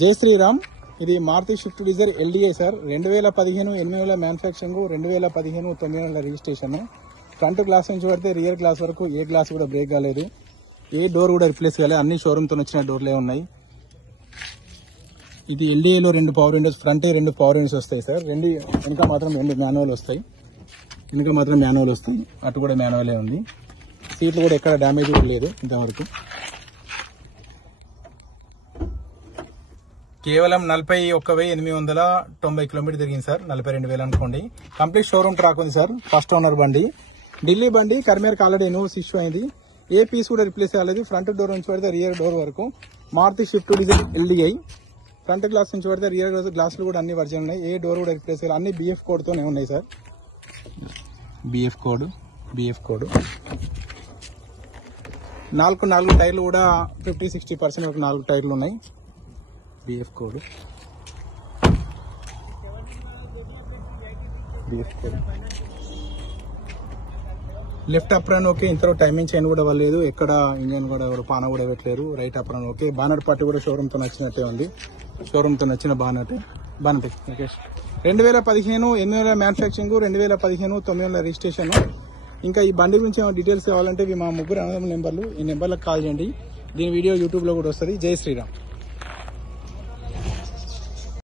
జై శ్రీరామ్. ఇది Maruti Swift Dzire LDI sir. 2015 8,000 manufacturing, 2015 9,000 registration. Front glass నుంచి పడితే రియర్ గ్లాస్ వరకు ఏ గ్లాస్ కూడా బ్రేక్ కాలేదు, ఏ డోర్ కూడా రిప్లేస్ కాలేదు, అన్ని షోరూమ్ తో వచ్చిన డోర్లే ఉన్నాయి. ఇది ఎల్డీఐలో 2 power Windows, front 2 power Windows వస్తాయి సార్. వెనుక మాత్రం 2 మాన్యువల్ వస్తాయి. అటు కూడా మాన్యువలే ఉంది. సీట్లు కూడా ఎక్కడ డ్యామేజ్ కూడా లేదు ఇంతవరకు. కేవలం 41,890 కిలోమీటర్ తిరిగింది సార్. 42,000 అనుకోండి. కంప్లీట్ షోరూమ్ ట్రాక్ ఉంది సార్. ఫస్ట్ ఓనర్ బండి, ఢిల్లీ బండి. కర్మేర్కి ఆల్రెడీ ఎన్ఓసి ఇష్యూ అయింది. ఏ పీస్ కూడా రిప్లేస్ కాలేదు. ఫ్రంట్ డోర్ నుంచి పడితే రియర్ డోర్ వరకు Maruti Swift Dzire LDI. Front glass నుంచి పడితే రియర్ గ్లాసులు కూడా అన్ని వర్జన్ ఉన్నాయి. ఏ డోర్ కూడా రిప్లేస్ కాలేదు. అన్ని బిఎఫ్ కోడ్ తోనే ఉన్నాయి సార్. బిఎఫ్ కోడ్ 4 టైర్లు కూడా 50-60% వరకు 4 టైర్లు ఉన్నాయి. BF code left apron okay. ఇంతలో టైమింగ్ చైన్ కూడా ఇవ్వలేదు. ఎక్కడ ఇంజన్ కూడా పాన కూడా పెట్టలేరు. Right apron okay. బానర్ పట్టు కూడా షోరూమ్ తో నచ్చినట్టే ఉంది. షోరూమ్ తో నచ్చిన బానర్ 2015 8,000 మ్యానుఫ్యాక్చరింగ్, 2015 9,000 రిజిస్ట్రేషన్. ఇంకా ఈ బండి గురించి ఏమైనా డీటెయిల్స్ కావాలంటే మా ముగ్గురు అన్నదమ్ముల నెంబర్లు, ఈ నెంబర్లకు కాల్ చేయండి. దీని వీడియో యూట్యూబ్ లో కూడా వస్తుంది. జై శ్రీరామ్.